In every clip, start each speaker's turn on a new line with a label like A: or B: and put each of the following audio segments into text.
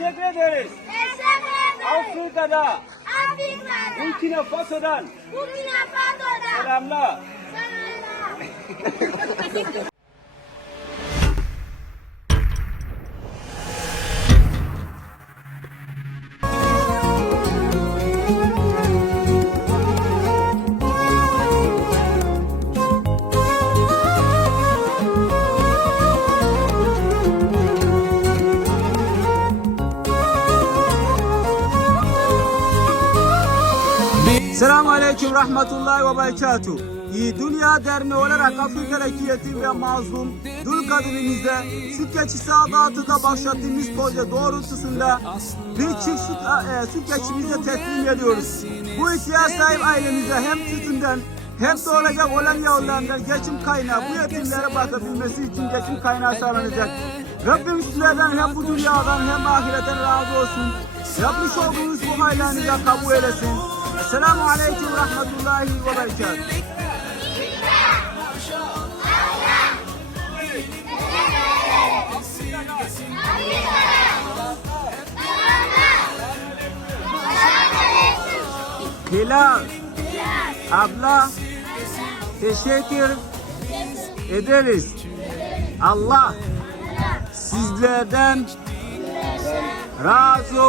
A: Teşekkür ederiz. Afrika'da,
B: Afrika'da,
A: Burkina Faso'dan
B: Burkina Faso'da,
A: selamlar.
B: Senegal.
A: Selamun Aleyküm Rahmetullahi ve Berekatuhu. Dünya Derneği olarak Afrika'daki yetim ve mazlum dul kadınımıza süt adı başlattığımız proje doğrultusunda bir çift süt, e, süt keçimize teslim ediyoruz. Bu ihtiyaç sahip ailemize hem sütünden hem doğacak olan yavrularından geçim kaynağı bu yetimlere bakabilmesi için geçim kaynağı sağlanacak. Rabbim sizlerden hem bu dünyadan hem ahiretten razı olsun. Yapmış olduğunuz bu hayırlarınızı kabul eylesin. Esselamu Aleyküm Rahmetullahi ve Berekatuhu. Hilal, abla teşekkür ederiz. Allah sizlerden razı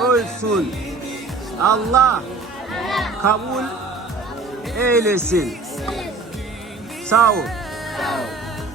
A: olsun. Allah kabul eylesin. Sağ ol.